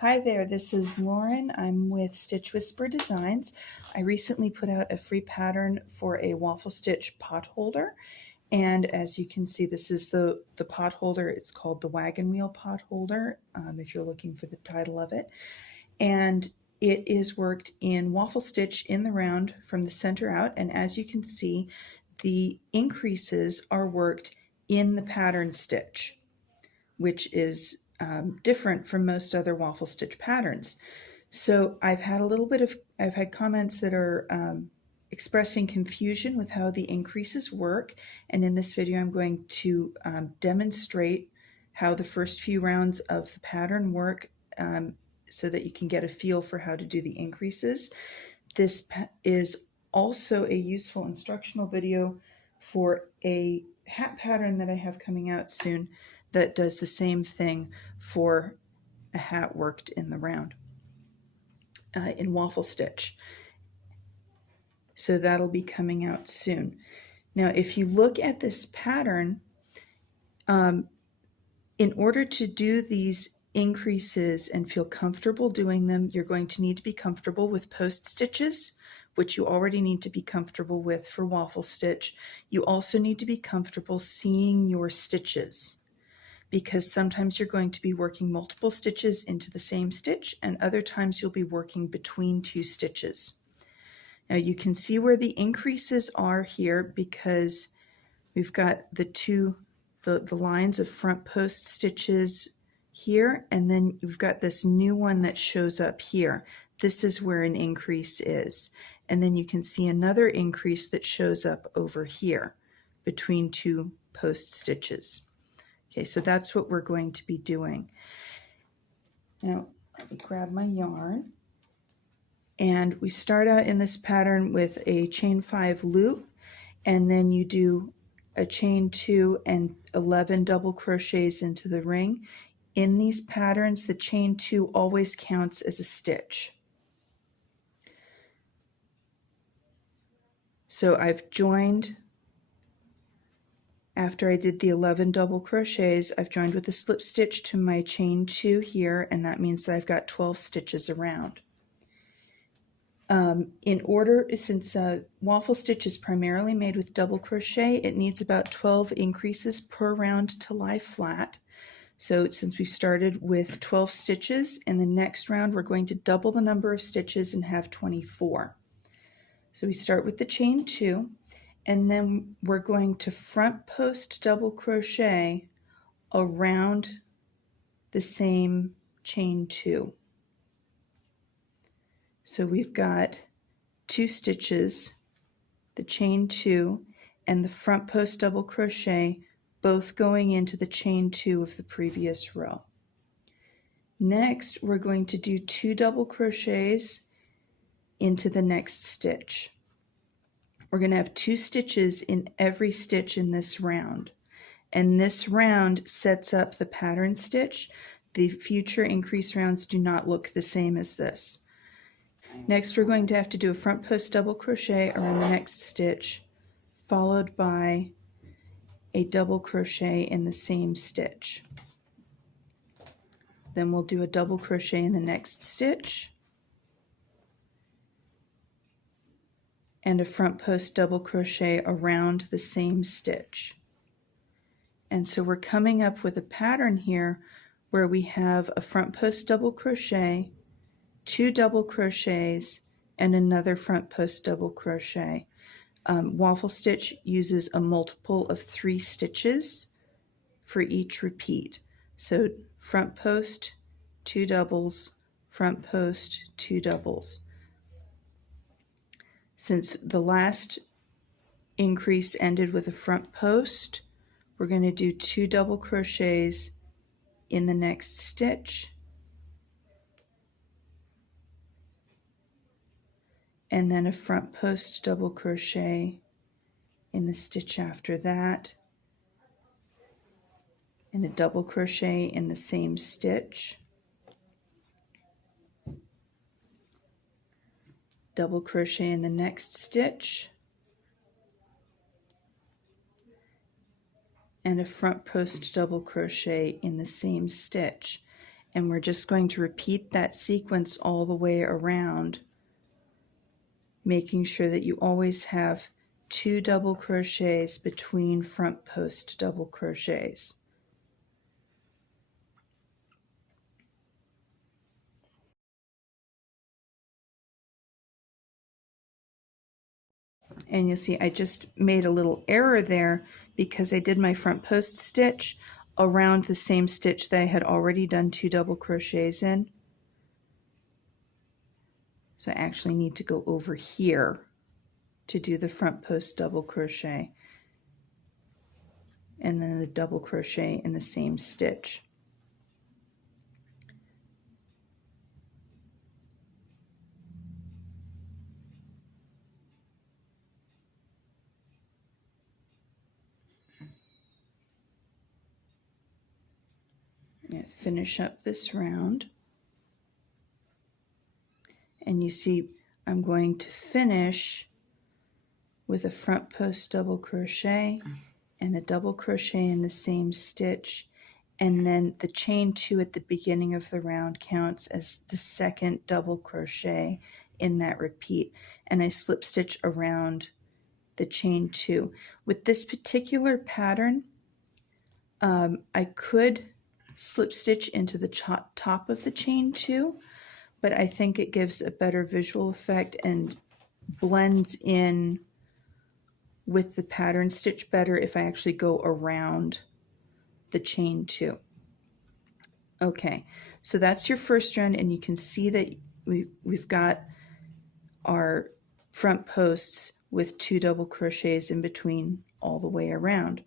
Hi there, this is Lauren. I'm with Stitch Whisper Designs. I recently put out a free pattern for a waffle stitch pot holder. And as you can see, this is the pot holder. It's called the wagon wheel pot holder, if you're looking for the title of it. And it is worked in waffle stitch in the round from the center out. And as you can see, the increases are worked in the pattern stitch, which is different from most other waffle stitch patterns. So I've had comments that are expressing confusion with how the increases work. And in this video, I'm going to demonstrate how the first few rounds of the pattern work so that you can get a feel for how to do the increases. This is also a useful instructional video for a hat pattern that I have coming out soon that does the same thing for a hat worked in the round in waffle stitch. So that'll be coming out soon. Now, if you look at this pattern, in order to do these increases and feel comfortable doing them, you're going to need to be comfortable with post stitches, which you already need to be comfortable with for waffle stitch. You also need to be comfortable seeing your stitches, because sometimes you're going to be working multiple stitches into the same stitch, and other times you'll be working between two stitches. Now you can see where the increases are here because we've got the lines of front post stitches here, and then you've got this new one that shows up here. This is where an increase is. And then you can see another increase that shows up over here between two post stitches. Okay, so that's what we're going to be doing. Now, let me grab my yarn. And we start out in this pattern with a chain 5 loop, and then you do a chain 2 and 11 double crochets into the ring. In these patterns, the chain 2 always counts as a stitch. So I've joined, after I did the 11 double crochets, I've joined with a slip stitch to my chain 2 here, and that means that I've got 12 stitches around. In order, since waffle stitch is primarily made with double crochet, it needs about 12 increases per round to lie flat. So since we started with 12 stitches, in the next round we're going to double the number of stitches and have 24. So we start with the chain 2, and then we're going to front post double crochet around the same chain 2. So we've got 2 stitches, the chain 2, and the front post double crochet, both going into the chain 2 of the previous row. Next, we're going to do 2 double crochets into the next stitch. We're going to have 2 stitches in every stitch in this round, and this round sets up the pattern stitch. The future increase rounds do not look the same as this. Next, we're going to have to do a front post double crochet around the next stitch, followed by a double crochet in the same stitch. Then we'll do a double crochet in the next stitch, and a front post double crochet around the same stitch. And so we're coming up with a pattern here where we have a front post double crochet, 2 double crochets, and another front post double crochet. Waffle stitch uses a multiple of 3 stitches for each repeat. So front post, 2 doubles, front post, 2 doubles. Since the last increase ended with a front post, we're going to do 2 double crochets in the next stitch, and then a front post double crochet in the stitch after that, and a double crochet in the same stitch, double crochet in the next stitch, and a front post double crochet in the same stitch. And we're just going to repeat that sequence all the way around, making sure that you always have 2 double crochets between front post double crochets. And you'll see I just made a little error there because I did my front post stitch around the same stitch that I had already done 2 double crochets in. So I actually need to go over here to do the front post double crochet and then the double crochet in the same stitch. Finish up this round, and you see I'm going to finish with a front post double crochet and a double crochet in the same stitch, and then the chain 2 at the beginning of the round counts as the second double crochet in that repeat, and I slip stitch around the chain 2. With this particular pattern, I could slip stitch into the top of the chain 2, but I think it gives a better visual effect and blends in with the pattern stitch better if I actually go around the chain 2. Okay, so that's your first round, and you can see that we've got our front posts with 2 double crochets in between all the way around.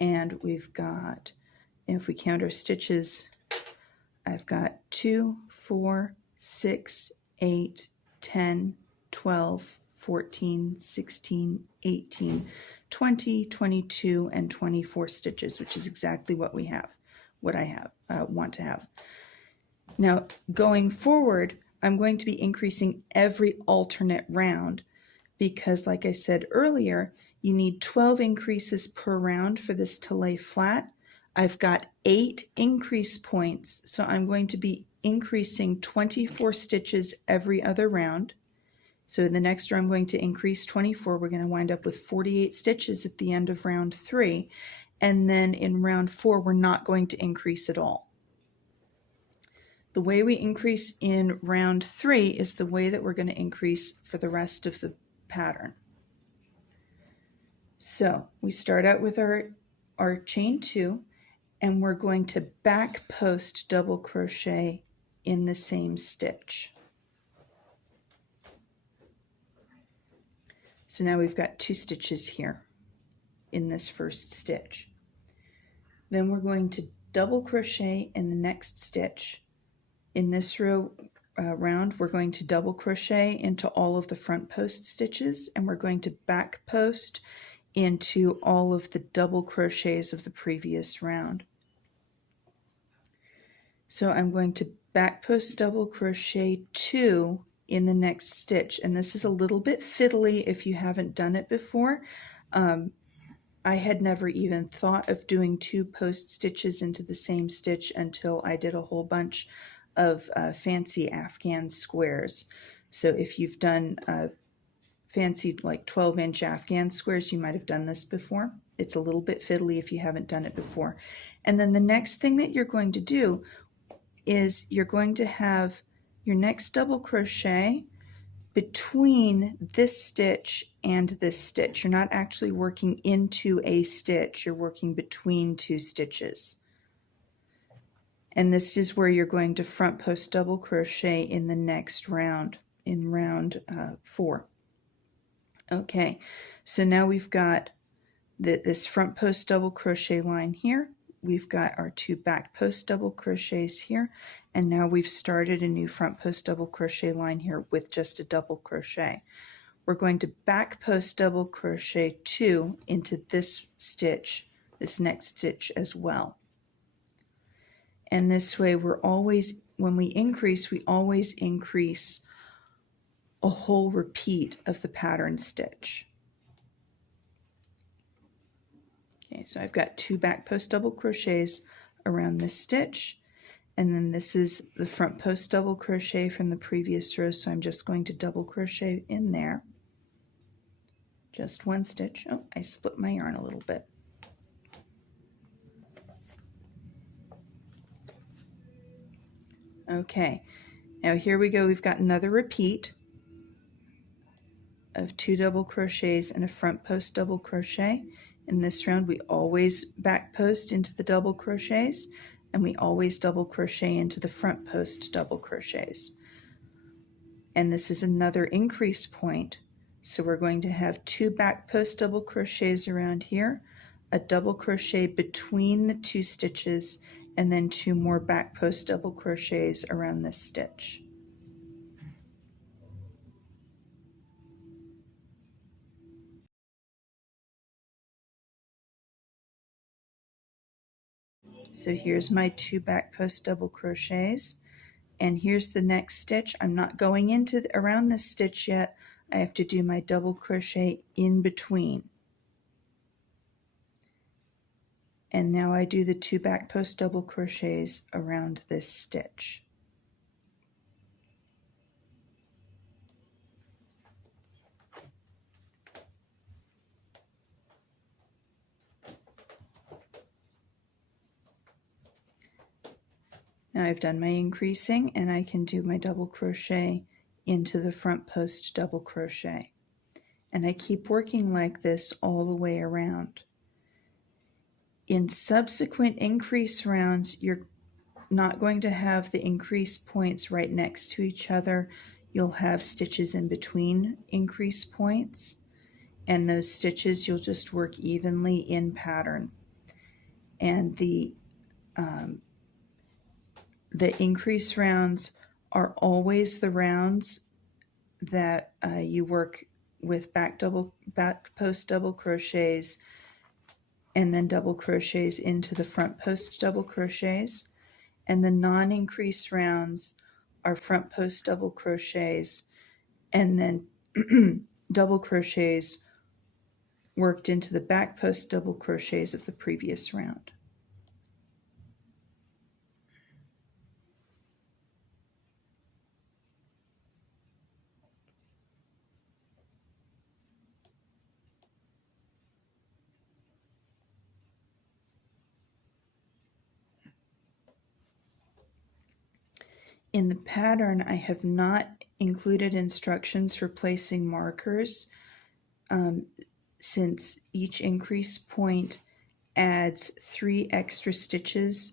And we've got, if we count our stitches, I've got 2, 4, 6, 8, 10, 12, 14, 16, 18, 20, 22, and 24 stitches, which is exactly what we have, what I want to have. Now, going forward, I'm going to be increasing every alternate round because, like I said earlier, you need 12 increases per round for this to lay flat. I've got 8 increase points, so I'm going to be increasing 24 stitches every other round. So in the next round, I'm going to increase 24. We're going to wind up with 48 stitches at the end of round 3. And then in round 4, we're not going to increase at all. The way we increase in round 3 is the way that we're going to increase for the rest of the pattern. So we start out with our chain 2, and we're going to back post double crochet in the same stitch. So now we've got 2 stitches here in this first stitch. Then we're going to double crochet in the next stitch. In this round, we're going to double crochet into all of the front post stitches, and we're going to back post into all of the double crochets of the previous round. So I'm going to back post double crochet 2 in the next stitch, and this is a little bit fiddly if you haven't done it before. I had never even thought of doing 2 post stitches into the same stitch until I did a whole bunch of fancy Afghan squares. So if you've done fancy like 12-inch Afghan squares, you might have done this before. It's a little bit fiddly if you haven't done it before. And then the next thing that you're going to do is you're going to have your next double crochet between this stitch and this stitch. You're not actually working into a stitch, you're working between 2 stitches. And this is where you're going to front post double crochet in the next round, in round 4. Okay, so now we've got this front post double crochet line here. We've got our 2 back post double crochets here, and now we've started a new front post double crochet line here with just a double crochet. We're going to back post double crochet 2 into this stitch, this next stitch as well. And this way we're always, when we always increase a whole repeat of the pattern stitch. Okay, so I've got 2 back post double crochets around this stitch, And then this is the front post double crochet from the previous row, so I'm just going to double crochet in there. Just one stitch. Oh, I split my yarn a little bit. Okay, now here we go. We've got another repeat of 2 double crochets and a front post double crochet. In this round, we always back post into the double crochets, and we always double crochet into the front post double crochets. And this is another increase point. So we're going to have 2 back post double crochets around here, a double crochet between the 2 stitches, and then 2 more back post double crochets around this stitch. So here's my 2 back post double crochets, and here's the next stitch. I'm not going into around this stitch yet. I have to do my double crochet in between. And now I do the 2 back post double crochets around this stitch. Now I've done my increasing, and I can do my double crochet into the front post double crochet. And I keep working like this all the way around. In subsequent increase rounds, you're not going to have the increase points right next to each other. You'll have stitches in between increase points, and those stitches you'll just work evenly in pattern. And the increase rounds are always the rounds that you work with back post double crochets and then double crochets into the front post double crochets. And the non-increase rounds are front post double crochets and then double crochets worked into the back post double crochets of the previous round. In the pattern, I have not included instructions for placing markers since each increase point adds 3 extra stitches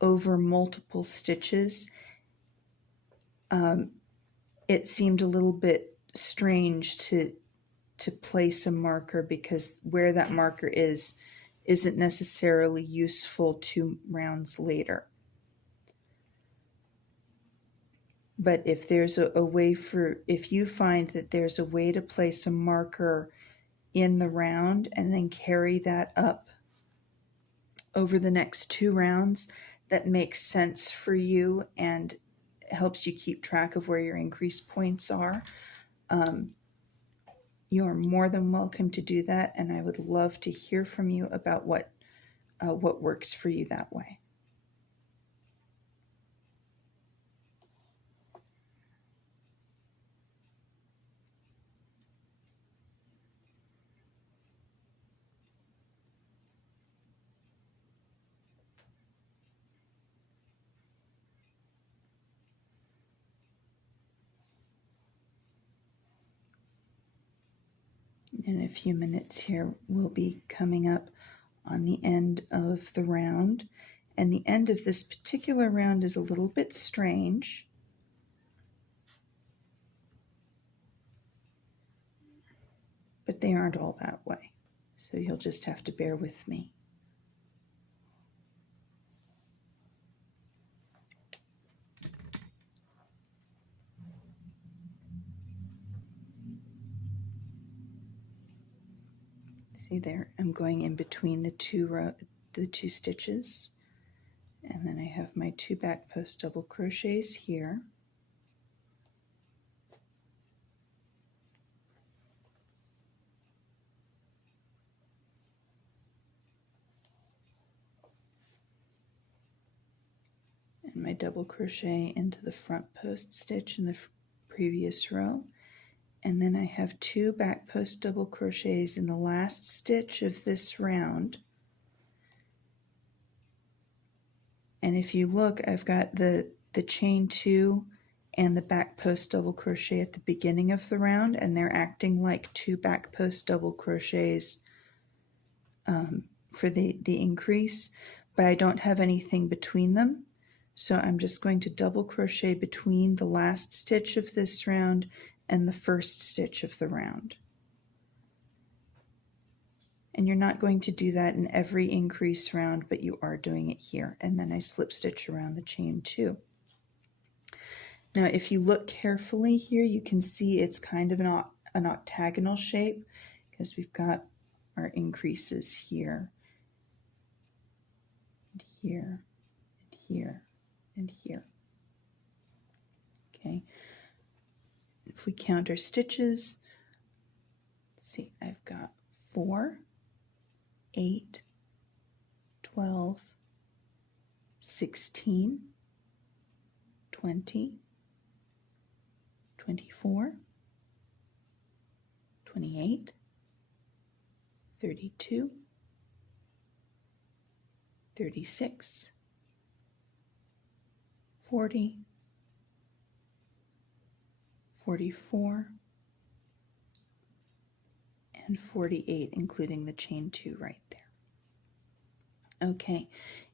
over multiple stitches. It seemed a little bit strange to place a marker because where that marker isn't necessarily useful 2 rounds later. But if there's a way if you find that there's a way to place a marker in the round and then carry that up over the next 2 rounds, that makes sense for you and helps you keep track of where your increase points are, you are more than welcome to do that, and I would love to hear from you about what works for you that way. In a few minutes here, we'll be coming up on the end of the round, and the end of this particular round is a little bit strange. But they aren't all that way, so you'll just have to bear with me. See there, I'm going in between the two stitches, and then I have my 2 back post double crochets here. my double crochet into the front post stitch in the previous row, and then I have 2 back post double crochets in the last stitch of this round. And if you look, I've got the chain 2 and the back post double crochet at the beginning of the round, and they're acting like 2 back post double crochets for the increase, but I don't have anything between them. So I'm just going to double crochet between the last stitch of this round and the first stitch of the round. And you're not going to do that in every increase round, but you are doing it here. And then I slip stitch around the chain 2. Now, if you look carefully here, you can see it's kind of an octagonal shape because we've got our increases here, and here, and here, and here. Okay. If we count our stitches, let's see, I've got 4, 8, 12, 16, 20, 24, 28, 32, 36, 40, 44, and 48, including the chain 2 right there. Okay,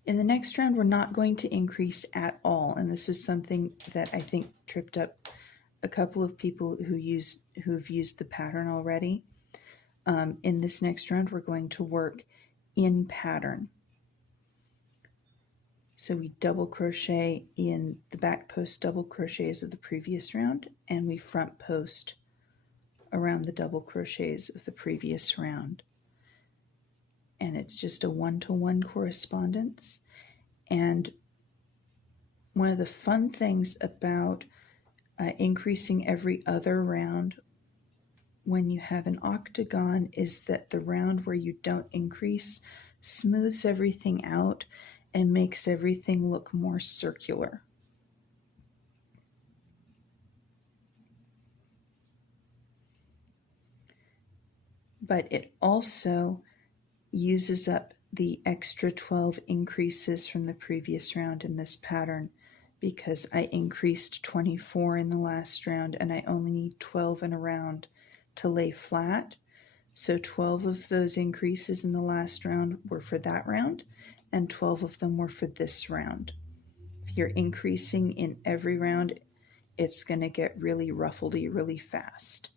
in the next round, we're not going to increase at all, and this is something that I think tripped up a couple of people who've used the pattern already. In this next round, we're going to work in pattern. So we double crochet in the back post double crochets of the previous round, and we front post around the double crochets of the previous round. And it's just a 1-to-1 correspondence. And one of the fun things about increasing every other round when you have an octagon is that the round where you don't increase smooths everything out and makes everything look more circular. But it also uses up the extra 12 increases from the previous round in this pattern because I increased 24 in the last round and I only need 12 in a round to lay flat. So 12 of those increases in the last round were for that round, and 12 of them were for this round. If you're increasing in every round, it's going to get really ruffledy really fast.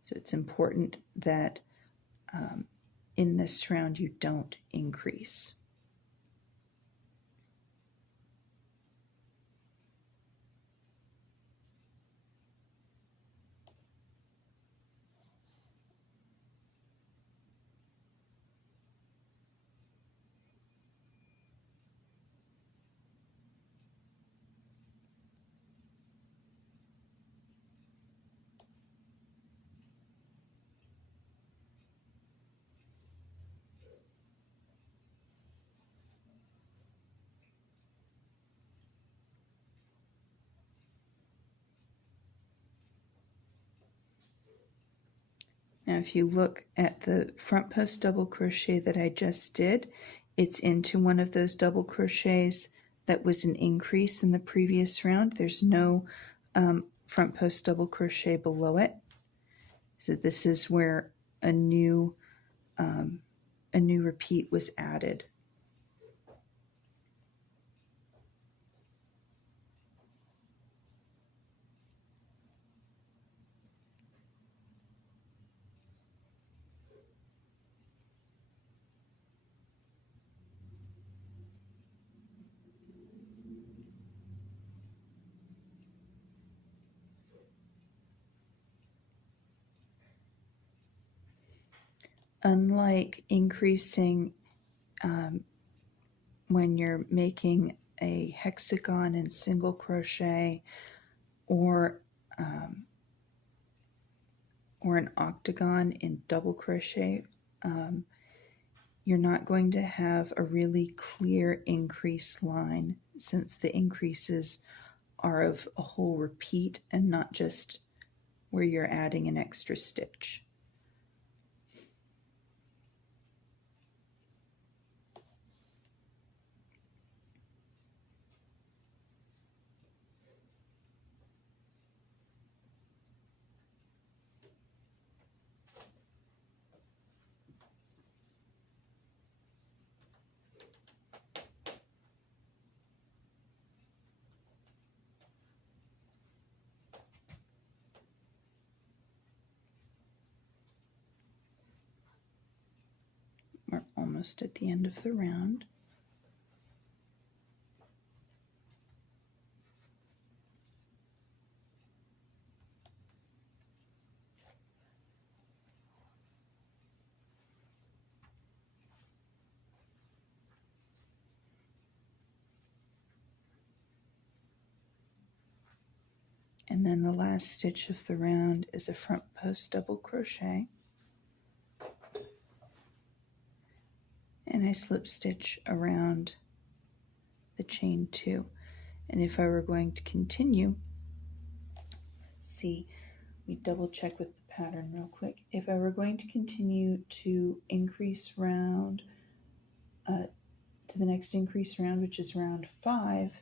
So it's important that in this round you don't increase. Now if you look at the front post double crochet that I just did, it's into one of those double crochets that was an increase in the previous round. There's no front post double crochet below it. So this is where a new repeat was added. Unlike increasing when you're making a hexagon in single crochet or an octagon in double crochet, you're not going to have a really clear increase line, since the increases are of a whole repeat and not just where you're adding an extra stitch. We're almost at the end of the round. And then the last stitch of the round is a front post double crochet. And I slip stitch around the chain 2. And if I were going to continue, let's see, we double check with the pattern real quick. If I were going to continue to increase round to the next increase round, which is round 5,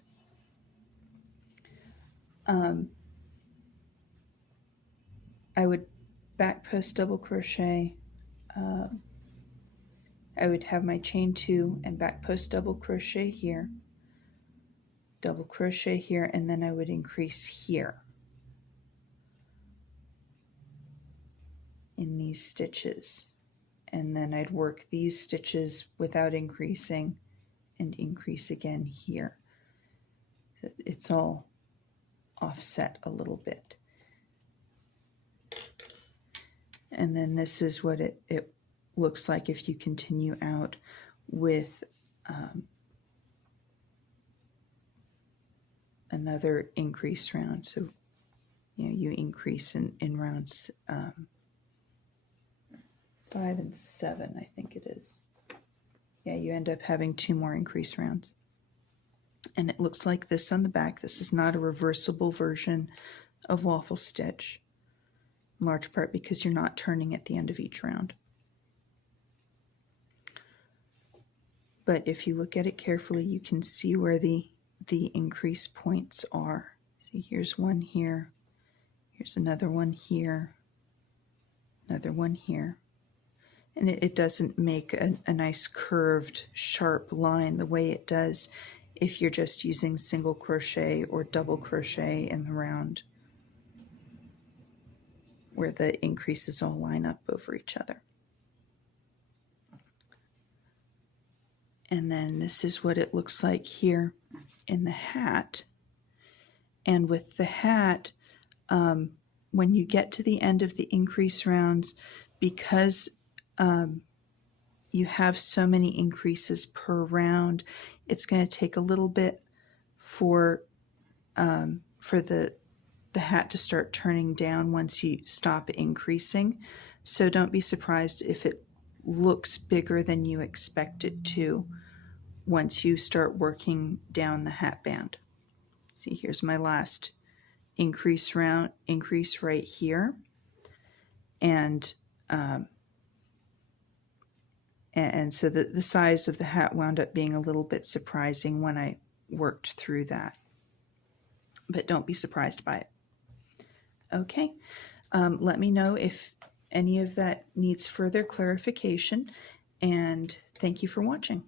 I would back post double crochet. I would have my chain 2 and back post double crochet here, double crochet here, and then I would increase here in these stitches, and then I'd work these stitches without increasing and increase again here. So it's all offset a little bit. And then this is what it looks like if you continue out with another increase round. So you increase in rounds 5 and 7, I think it is. Yeah, you end up having 2 more increase rounds. And it looks like this on the back. This is not a reversible version of waffle stitch, in large part because you're not turning at the end of each round. But if you look at it carefully, you can see where the increase points are. See, here's one here, here's another one here, another one here. And it doesn't make a nice curved, sharp line the way it does if you're just using single crochet or double crochet in the round, where the increases all line up over each other. And then this is what it looks like here in the hat. And with the hat, when you get to the end of the increase rounds, because you have so many increases per round, it's going to take a little bit for the hat to start turning down once you stop increasing. So don't be surprised if it looks bigger than you expect it to once you start working down the hat band. See, here's my last increase round, increase right here. And so the size of the hat wound up being a little bit surprising when I worked through that. But don't be surprised by it. Okay, let me know if any of that needs further clarification, and thank you for watching.